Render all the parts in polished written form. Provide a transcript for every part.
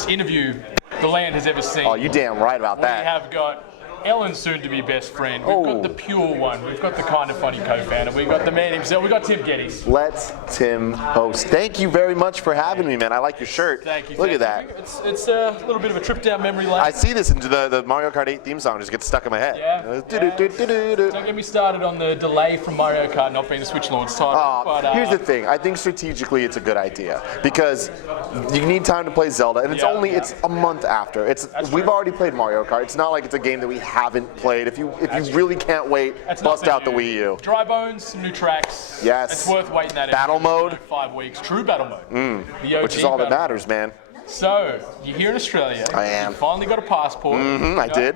greatest interview the land has ever seen. Oh, you damn right about that. We have got Ellen's soon-to-be best friend. We've got the pure one. We've got the kind of funny co-founder. We've got the man himself. We've got Tim Gettys. Let's Tim host. Thank you very much for having me, man. I like your shirt. Thank you. Look at that. It's a little bit of a trip down memory lane. I see this into the Mario Kart 8 theme song just gets stuck in my head. Yeah. Don't get me started on the delay from Mario Kart not being the Switch launch title. Here's the thing. I think strategically it's a good idea because you need time to play Zelda, and it's it's a month after. We've already played Mario Kart. It's not like it's a game that we haven't played. If you really can't wait, bust out the Wii U. Dry bones, some new tracks. Yes. It's worth waiting that battle mode. 5 weeks. True battle mode. Which is all that matters, man. So, you're here in Australia. I am. You finally got a passport. I did.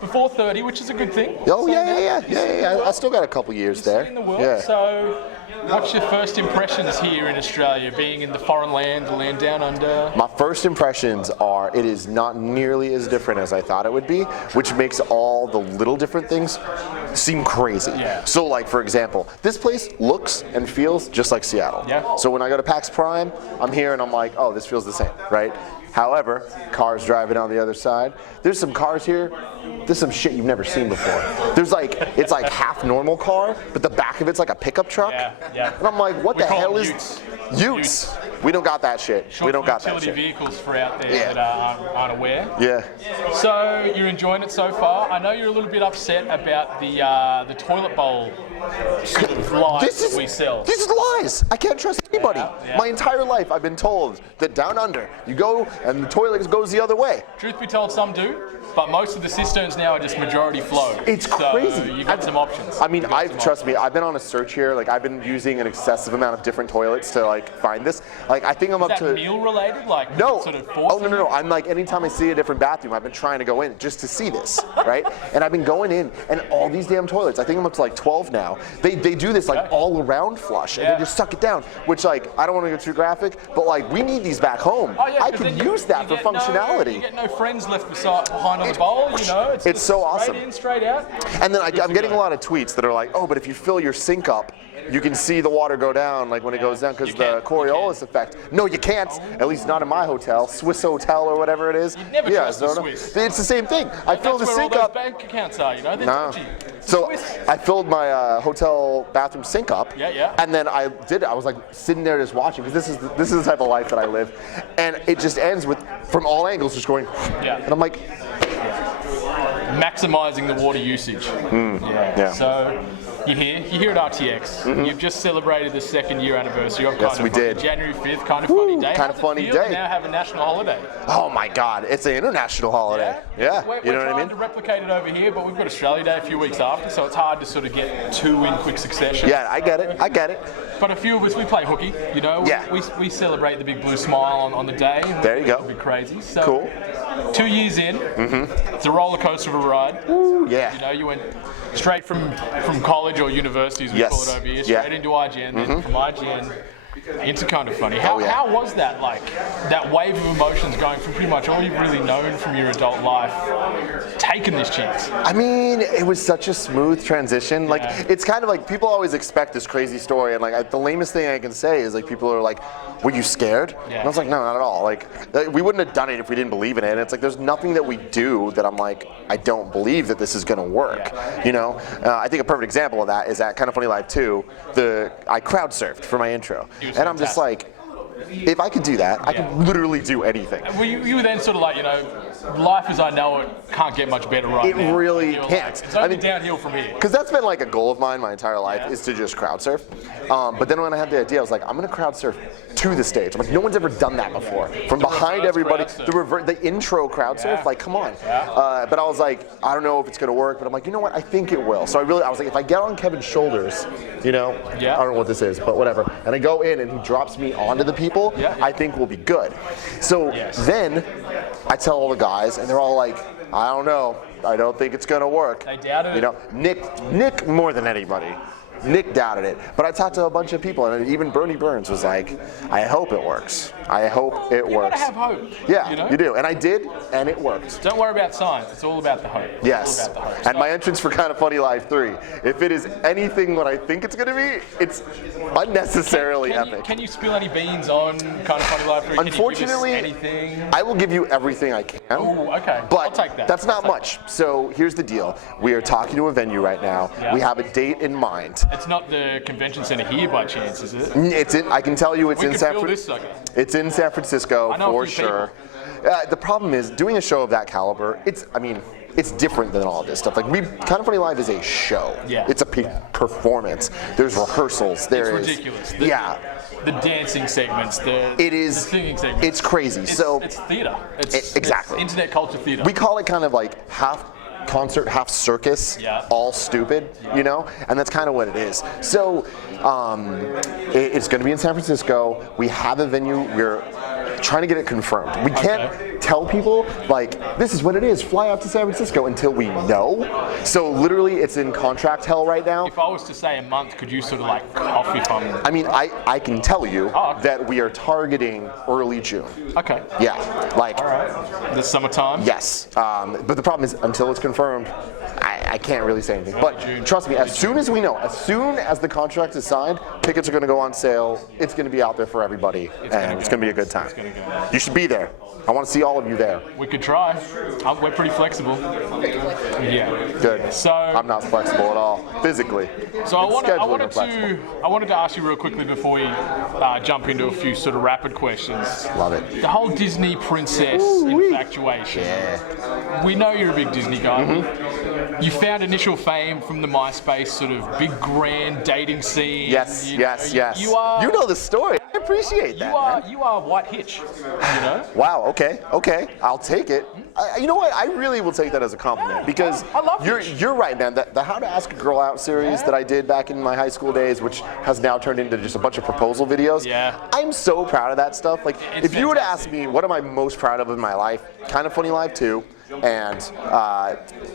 Before 30, which is a good thing. Oh, yeah. I still got a couple years there. In the world. So, what's your first impressions here in Australia, being in the foreign land, the land down under? My first impressions are it is not nearly as different as I thought it would be, which makes all the little different things seem crazy. Yeah. So like, for example, this place looks and feels just like Seattle. Yeah. So when I go to PAX Prime, I'm here and I'm like, oh, this feels the same, right? However, cars driving on the other side. There's some cars here. There's some shit you've never seen before. It's like half normal car, but the back of it's like a pickup truck. Yeah. And I'm like, what the hell is Utes? We don't got that shit. We don't got that shit. Utility vehicles for out there that aren't aware. Yeah. So you're enjoying it so far. I know you're a little bit upset about the toilet bowl sort of lies that we sell. This is lies. I can't trust anybody. My entire life I've been told that down under, you go and the toilet goes the other way. Truth be told, some do, but most of the cisterns now are just majority flow. It's crazy. You got some options. I mean, trust me, I've been on a search here. Like, I've been using an excessive amount of different toilets to like find this. Like, I think I'm up to. Is that meal related? Like, no. Sort of No. I'm like, anytime I see a different bathroom, I've been trying to go in just to see this, right? And I've been going in, and all these damn toilets. I think I'm up to like 12 now. They do this like all around flush, and they just suck it down. Which like, I don't want to go too graphic, but like, we need these back home. I can use that for functionality. You get no friends left behind on the bowl. You know, it's so awesome. Straight in, straight out. And then I'm getting a lot of tweets that are like, oh, but if you fill your sink up, you can see the water go down like when it goes down because the Coriolis effect. No, you can't. At least not in my hotel, Swiss Hotel or whatever it is. You'd never trust the Swiss. It's the same thing. I filled the sink up. That's where all those bank accounts are, you know. They're dodgy. So I filled my hotel bathroom sink up. Yeah. And then I was like sitting there just watching because this is the type of life that I live, and it just ends with from all angles just going. And I'm like. Maximizing the water usage. So you're here at RTX. You've just celebrated the 2nd year anniversary of Yes, we did. January 5th, kind of funny day. Kind of funny day. We now have a national holiday. Oh my God, it's an international holiday. Yeah. We're You know what I trying mean? to replicate it over here, but we've got Australia Day a few weeks after, so it's hard to sort of get two in quick succession. Yeah, I get it. But a few of us, we play hooky, you know. We celebrate the big blue smile on the day. There you go. It'll be crazy. So, cool. 2 years in, it's a roller coaster of a ride. Yeah. You know, you went straight from college or university, as we call it over here, straight into IGN, then from IGN into Kind of Funny. How was that, like, that wave of emotions going from pretty much all you've really known from your adult life, taking this chance? I mean, it was such a smooth transition. Like, it's kind of like, people always expect this crazy story, and like, the lamest thing I can say is like, people are like, were you scared? And I was like, no, not at all. Like, we wouldn't have done it if we didn't believe in it. And it's like, there's nothing that we do that I'm like, I don't believe that this is gonna work. You know, I think a perfect example of that is at Kind of Funny Live 2, I crowd surfed for my intro. And I'm just like, if I could do that, I could literally do anything. Well, you were then sort of like, you know, life as I know it can't get much better right now. It really can't. Like, it's only downhill from here. Because that's been like a goal of mine my entire life, is to just crowd surf. But then when I had the idea, I was like, I'm going to crowd surf to the stage. I'm like, no one's ever done that before. From behind everybody, the intro crowd surf, like, come on. But I was like, I don't know if it's going to work, but I'm like, you know what, I think it will. So I was like, if I get on Kevin's shoulders, you know, I don't know what this is, but whatever, and I go in and he drops me onto the people, I think we'll be good. So then I tell all the guys, and they're all like, I don't know, I don't think it's gonna work. They doubted it. You know, Nick more than anybody. Nick doubted it, but I talked to a bunch of people, and even Bernie Burns was like, I hope it works. I hope it works. You gotta have hope. Yeah, you know? you do. And I did, and it worked. Don't worry about science. It's all about the hope. Yes. It's all about the hope. And my entrance for Kind of Funny Live 3, if it is anything what I think it's going to be, it's unnecessarily epic. Can you spill any beans on Kind of Funny Live 3? Unfortunately, can you give us anything? I will give you everything I can. Oh, okay. But I'll take that. That's not much. So here's the deal. We are talking to a venue right now. Yeah. We have a date in mind. It's not the convention center here by chance, is it? It's in. I can tell you, it's in San Francisco. It's in San Francisco for sure. The problem is doing a show of that caliber. It's different than all this stuff. Like Kind of Funny Live is a show. Yeah. It's a performance. There's rehearsals. It's ridiculous. The dancing segments. The singing segments. It's crazy. It's theater. Exactly. It's internet culture theater. We call it kind of like half concert, half circus, all stupid, you know? And that's kind of what it is. So it's going to be in San Francisco. We have a venue. We're trying to get it confirmed. We can't tell people, like, this is what it is, fly out to San Francisco until we know. So literally, it's in contract hell right now. If I was to say a month, could you sort of like cough if I'm... I mean, I can tell you that we are targeting early June. Okay. Yeah, like... All right. The summertime? Yes. But the problem is, until it's confirmed, I can't really say anything. But trust me, as soon as we know, as soon as the contract is signed, tickets are going to go on sale. It's going to be out there for everybody, and it's going to be a good time. You should be there. I want to see all of you there. We could try. We're pretty flexible. Yeah. Good. So I'm not flexible at all, physically. So I wanted to ask you real quickly before we jump into a few sort of rapid questions. Love it. The whole Disney princess infatuation. Yeah. We know you're a big Disney guy. You found initial fame from the MySpace sort of big grand dating scene. Yes. You know the story. I appreciate that. You are White Hitch. You know. Wow. Okay. I'll take it. You know what? I really will take that as a compliment because I love you're right, man. The How to Ask a Girl Out series that I did back in my high school days, which has now turned into just a bunch of proposal videos. Yeah. I'm so proud of that stuff. Like, if you were to ask me, what am I most proud of in my life? Kind of Funny Live 2. And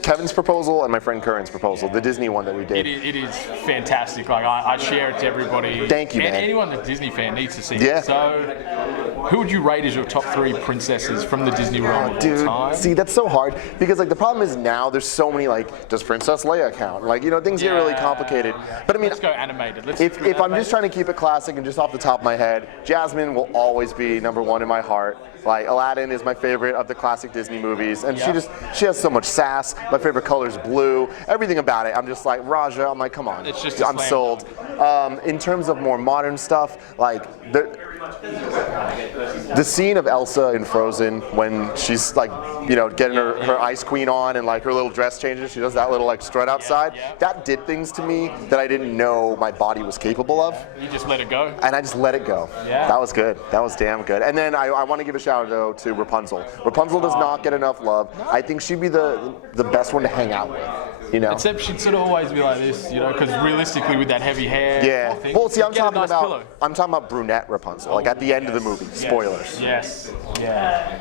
Kevin's proposal and my friend Curran's proposal, the Disney one that we did. It is fantastic. Like I share it to everybody. Thank you, and man. Anyone that's a Disney fan needs to see Yeah. it. So, who would you rate as your top 3 princesses from the Disney realm of all time? See, that's so hard because like the problem is now there's so many like, does Princess Leia count? Like, you know, things get really complicated. But I mean, let's go animated. If I'm just trying to keep it classic and just off the top of my head, Jasmine will always be #1 in my heart. Like, Aladdin is my favorite of the classic Disney movies, and she has so much sass. My favorite color is blue. Everything about it, I'm just like, Raja, I'm like, come on. It's just I'm sold. In terms of more modern stuff, like the scene of Elsa in Frozen when she's like, you know, getting her Ice Queen on and like her little dress changes, she does that little like strut outside. That did things to me that I didn't know my body was capable of. You just let it go. And I just let it go. Yeah. That was good. That was damn good. And then I want to give a shout out though to Rapunzel. Rapunzel does not get enough love. I think she'd be the best one to hang out with. You know. Except she'd sort of always be like this, you know, because realistically with that heavy hair. Yeah. Well, see, I'm talking pillow. about brunette Rapunzel, like at the end of the movie. Spoilers. Yes. Yeah.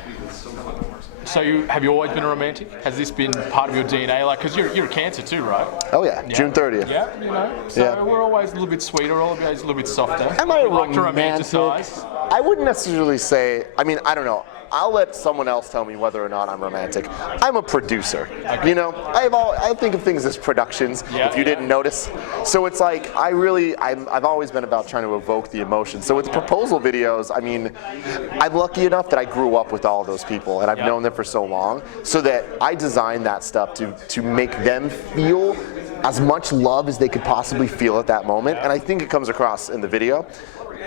So have you always been a romantic? Has this been part of your DNA? Like, because you're a Cancer too, right? Oh yeah. June 30th. Yeah, you know. So we're always a little bit sweeter, always a little bit softer. Am I like to romantic? romanticize? I wouldn't necessarily say. I mean, I don't know. I'll let someone else tell me whether or not I'm romantic. I'm a producer. You know, I think of things as productions, if you didn't notice. So it's like, I've always been about trying to evoke the emotion. So with proposal videos, I mean, I'm lucky enough that I grew up with all those people and I've known them for so long, so that I designed that stuff to make them feel as much love as they could possibly feel at that moment. And I think it comes across in the video,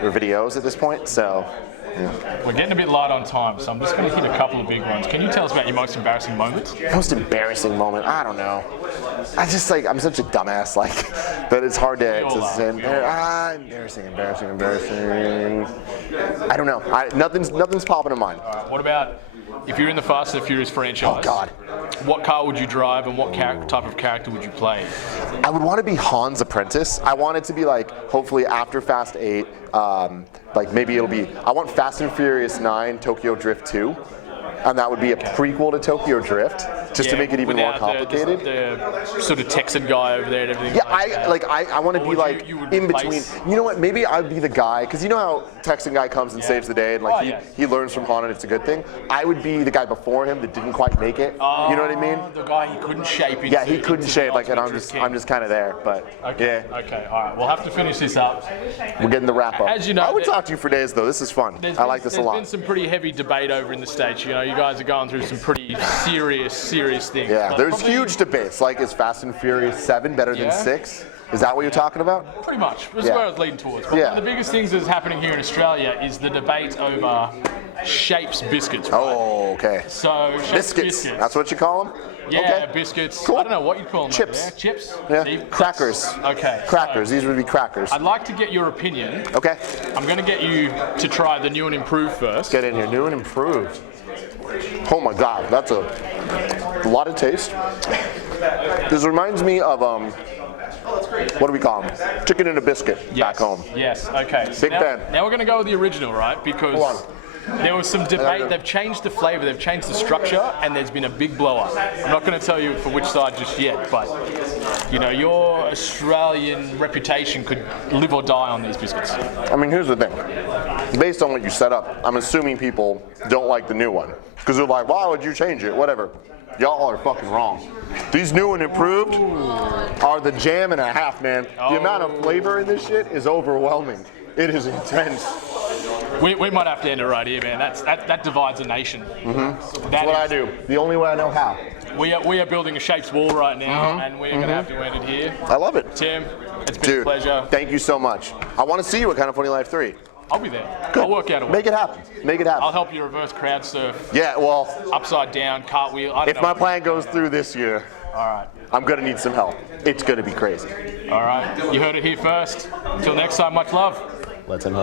or videos at this point, so. Yeah. We're getting a bit light on time, so I'm just going to hit a couple of big ones. Can you tell us about your most embarrassing moment? Most embarrassing moment? I don't know. I'm such a dumbass, like, that it's hard to say. Embarrassing. I don't know. Nothing's popping in mind. What about if you're in the Fast and the Furious franchise? Oh, God. What car would you drive and what type of character would you play? I would want to be Han's apprentice. I want it to be like, hopefully after Fast 8, like maybe I want Fast and Furious 9, Tokyo Drift 2. and that would be a prequel to Tokyo Drift, just to make it even more complicated. The sort of Texan guy over there and everything. Yeah, I want to be like in between. You know what? Maybe I'd be the guy, because you know how Texan guy comes and saves the day, and like he learns from Han, and it's a good thing. I would be the guy before him that didn't quite make it. You know what I mean? The guy he couldn't shape. Yeah, he couldn't shape. Like, and I'm just kind of there. But okay, all right. We'll have to finish this up. We're getting the wrap up. As you know, I would talk to you for days though. This is fun. I like this a lot. There's been some pretty heavy debate over in the States. You know, you guys are going through some pretty serious things. Yeah, there's huge debates. Like, is Fast and Furious 7 better than 6? Is that what you're talking about? Pretty much. That's where I was leading towards. But one of the biggest things that's happening here in Australia is the debate over Shapes biscuits. Right? Oh, okay. So biscuits. That's what you call them? Yeah, biscuits. Cool. I don't know what you'd call them. Chips. Chips? Yeah. Crackers. Okay. Crackers. These would be crackers. I'd like to get your opinion. Okay. I'm going to get you to try the new and improved first. Get in here. New and improved. Oh my God, that's a lot of taste. This reminds me of what do we call them? Chicken and a biscuit back home. Yes. Okay. Big fan. Now we're going to go with the original, right? Because there was some debate. They've changed the flavor, they've changed the structure, and there's been a big blow up. I'm not going to tell you for which side just yet, but you know, your Australian reputation could live or die on these biscuits. I mean, here's the thing. Based on what you set up, I'm assuming people don't like the new one. Because they're like, why would you change it? Whatever. Y'all are fucking wrong. These new and improved are the jam and a half, man. The amount of flavor in this shit is overwhelming. It is intense. We might have to end it right here, man. That divides a nation. That's what I do. The only way I know how. We are building a Shapes wall right now, and we're going to have to end it here. I love it. Tim, it's been a pleasure. Thank you so much. I want to see you at Kind of Funny Life 3. I'll be there. Good. I'll work out a way. Make it happen. Make it happen. I'll help you reverse crowd surf. Yeah, well. Upside down, cartwheel. If my plan goes through this year, all right, I'm going to need some help. It's going to be crazy. All right. You heard it here first. Until next time, much love. Let's end.